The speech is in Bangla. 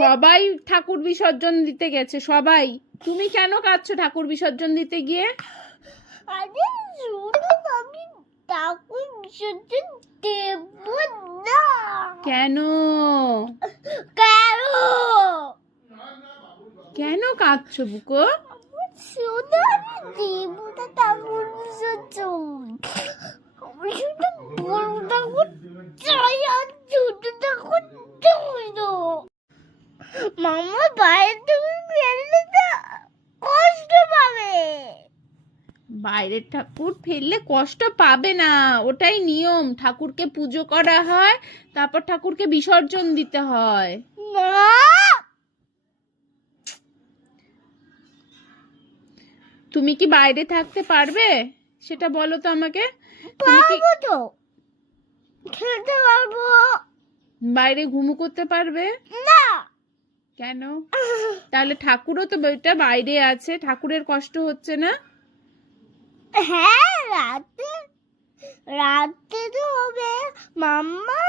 সবাই ঠাকুর বিসর্জন দিতে গেছে, সবাই। তুমি কেন কাঁদছো ঠাকুর বিসর্জন দিতে গিয়ে? আরে শুনো, আমি ঠাকুর বিসর্জন দেব না। কেন কেন? কেন কাঁদছো বুকো? শুনো, আমি দেব না ঠাকুর বিসর্জন। আমি শুধু বড় ঠাকুর চাই, আর ছোট ঠাকুর চাই না। মামা বাইরে থেকে ফেললে না কষ্ট পাবে। বাইরের ঠাকুর ফেললে কষ্ট পাবে না, ওটাই নিয়ম। ঠাকুরকে পুজো করা হয়, তারপর ঠাকুরকে বিসর্জন দিতে হয়। না, তুমি কি বাইরে থাকতে পারবে সেটা বলো তো আমাকে। তুমি কি পারবো তো, খেলতে পারবো। বাইরে ঘুমু করতে পারবে? না, কেন? তাহলে ঠাকুরও তো এটা বাইরে আছে, ঠাকুরের কষ্ট হচ্ছে না? হ্যাঁ রাতে রাতে তো হবে। মাম্মা